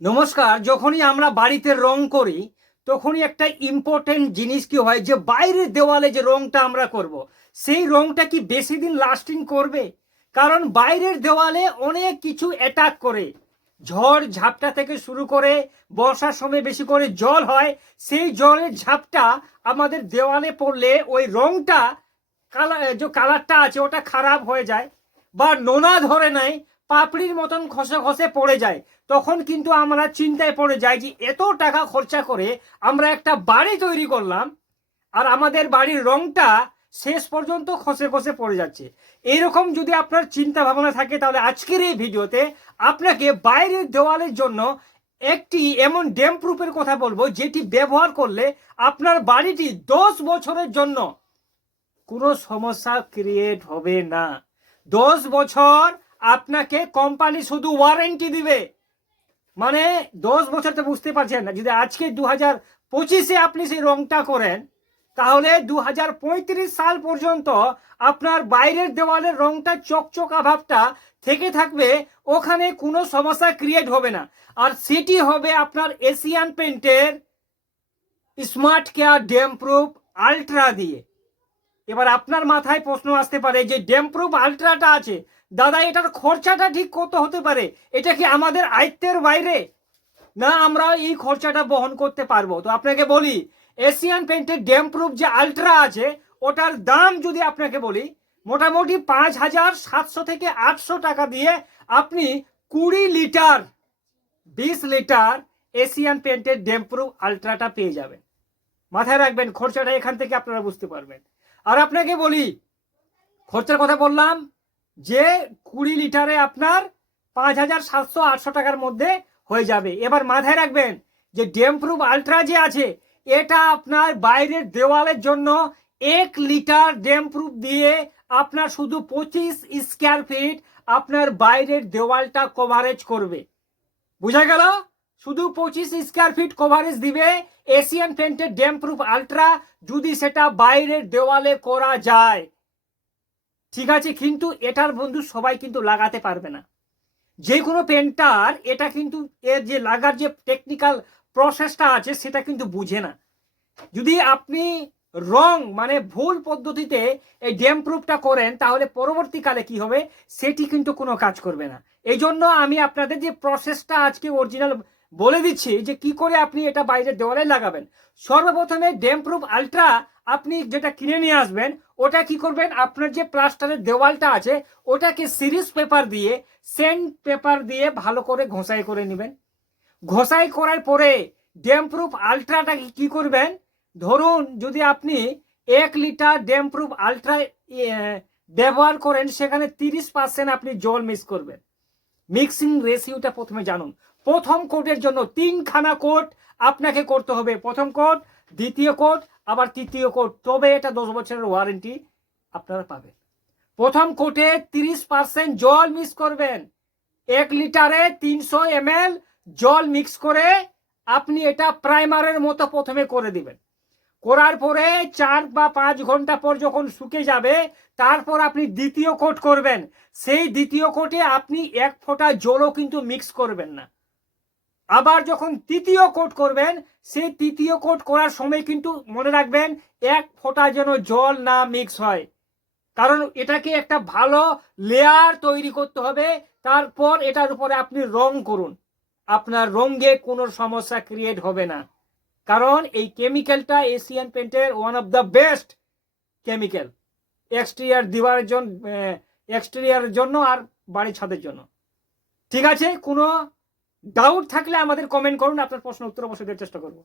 নমস্কার, যখনই আমরা বাড়িতে রং করি, তখনই একটা ইম্পর্টেন্ট জিনিস কি হয়, যে বাইরের দেওয়ালে যে রংটা আমরা করব। সেই রংটা কি বেশি দিন লাস্টিং করবে কারণ বাইরের দেওয়ালে অনেক কিছু অ্যাটাক করে ঝড় ঝাপটা থেকে শুরু করে, বর্ষার সময় বেশি করে জল হয়, সেই জলের ঝাপটা আমাদের দেওয়ালে পড়লে ওই রংটা কালার যে কালারটা আছে, ওটা খারাপ হয়ে যায় বা নোনা ধরে নেয় পাপড়ির মতন খসে খসে পড়ে যায়। তখন কিন্তু আমরা চিন্তায় পড়ে যাই যে, এত টাকা খরচা করে আমরা একটা বাড়ি তৈরি করলাম আর আমাদের বাড়ির রংটা শেষ পর্যন্ত খসে খসে পড়ে যাচ্ছে। এইরকম যদি আপনার চিন্তা ভাবনা থাকে, তাহলে আজকের এই ভিডিওতে আপনাকে বাইরের দেওয়ালের জন্য একটি এমন ড্যাম প্রুফের কথা বলব, যেটি ব্যবহার করলে আপনার বাড়িটি দশ বছরের জন্য কোনো সমস্যা ক্রিয়েট হবে না। দশ বছর আপনাকে কোম্পানি শুধু ওয়ারেন্টি দিবে। মানে দশ বছর তো বুঝতে পারছেন না, যদি আজকে দু হাজার পঁচিশে আপনি সেই রংটা করেন, তাহলে দু হাজার পঁয়ত্রিশ সাল পর্যন্ত আপনার বাইরের দেওয়ালের রংটা চকচকা ভাবটা থেকে থাকবে, ওখানে কোনো সমস্যা ক্রিয়েট হবে না। আর সেটি হবে আপনার Asian পেন্টের smart care damp proof ultra দিয়ে। এবার আপনার মাথায় প্রশ্ন আসতে পারে যে ড্যাম প্রুফ আলট্রাটা আছে দাদা, এটার খরচাটা ঠিক কত হতে পারে? এটা কি আমাদের আয়ত্তের বাইরে? না, আমরা এই খরচাটা বহন করতে পারব। তো আপনাকে বলি এশিয়ান পেন্টের ড্যাম প্রুফ যে আলট্রা আছে, ওটার দাম যদি আপনাকে বলি, মোটামুটি পাঁচ হাজার সাতশো থেকে আটশো টাকা দিয়ে আপনি কুড়ি লিটার, বিশ লিটার এশিয়ান পেন্টের ড্যাম প্রুফ আলট্রাটা পেয়ে যাবেন। মাথায় রাখবেন, খরচাটা এখান থেকে আপনারা বুঝতে পারবেন। আর আপনাকে বলি, খরচার কথা বললাম যে কুড়ি লিটারে আপনার পাঁচ হাজার সাতশো আটশো টাকার মধ্যে হয়ে যাবে। এবার মাথায় রাখবেন যে ড্যাম প্রুফ আলট্রা যে আছে, এটা আপনার বাইরের দেওয়ালের জন্য এক লিটার ড্যাম প্রুফ দিয়ে আপনার শুধু পঁচিশ স্কোয়ার ফিট আপনার বাইরের দেওয়ালটা কভারেজ করবে। বুঝা গেল? শুধু পঁচিশ স্কোয়ার ফিট কভারেজ দিবে এশিয়ান পেন্টের ড্যাম প্রুফ আলট্রা যদি সেটা বাইরের দেওয়ালে করা যায়। ঠিক আছে, কিন্তু এটার বন্ধু সবাই কিন্তু লাগাতে পারবে না। যে কোনো পেন্টার এটা কিন্তু এর যে লাগার যে টেকনিক্যাল প্রসেসটা আছে, সেটা কিন্তু বুঝে না। যদি আপনি রং মানে ভুল পদ্ধতিতে এই ড্যাম প্রুফটা করেন, তাহলে পরবর্তীকালে কি হবে? সেটি কিন্তু কোনো কাজ করবে না। এই জন্য আমি আপনাদের যে প্রসেসটা আজকে অরিজিনাল বলে দিচ্ছি যে কি করে আপনি এটা বাইরের দেওয়ালে লাগাবেন। সর্বপ্রথমে ড্যাম প্রুফ আলট্রা আপনি যেটা কিনে নিয়ে আসবেন, ওটা কি করবেন? আপনার যে প্লাস্টারের দেওয়ালটা আছে, ওটাকে সিরিজ পেপার দিয়ে, সেন্ট পেপার দিয়ে ভালো করে ঘষাই করে নেবেন। ঘষাই করার পরে ড্যাম প্রুফ আলট্রাটা কি করবেন? ধরুন যদি আপনি এক লিটার ড্যাম প্রুফ আলট্রা ব্যবহার করেন, সেখানে তিরিশ পার্সেন্ট আপনি জল মিস করবেন। মিক্সিং রেশিওটা প্রথমে জানুন। প্রথম কোটের জন্য তিনখানা কোট আপনাকে করতে হবে। প্রথম কোট দ্বিতীয় কোট আবার তৃতীয় কোট তবে এটা দশ বছরের ওয়ারেন্টি আপনারা পাবেন। প্রথম কোটে তিরিশ পার্সেন্ট জল মিক্স করবেন। এক লিটারে তিনশো এম জল মিক্স করে আপনি এটা প্রাইমারের মতো প্রথমে করে দিবেন। করার পরে চার বা পাঁচ ঘণ্টা পর যখন শুকে যাবে, তারপর আপনি দ্বিতীয় কোট করবেন। সেই দ্বিতীয় কোটে আপনি এক ফোঁটা জলও কিন্তু মিক্স করবেন না। আবার যখন তৃতীয় কোট করবেন, সেই তৃতীয় কোট করার সময় কিন্তু মনে রাখবেন, এক ফোঁটা যেন জল না মিক্স হয়। কারণ এটাকে একটা ভালো লেয়ার তৈরি করতে হবে। তারপর এটার উপরে আপনি রং করুন। আপনার রঙে কোনো সমস্যা ক্রিয়েট হবে না। কারণ এই কেমিক্যালটা Asian পেন্টের one of the best chemical. Exterior দিবার জন্য এক্সটেরিয়ারের জন্য আর বাড়ি ছাদের জন্য। ঠিক আছে? কোনো ডাউট থাকলে আমাদের কমেন্ট করুন, আপনার প্রশ্ন উত্তর অবশ্যই দেওয়ার চেষ্টা করব।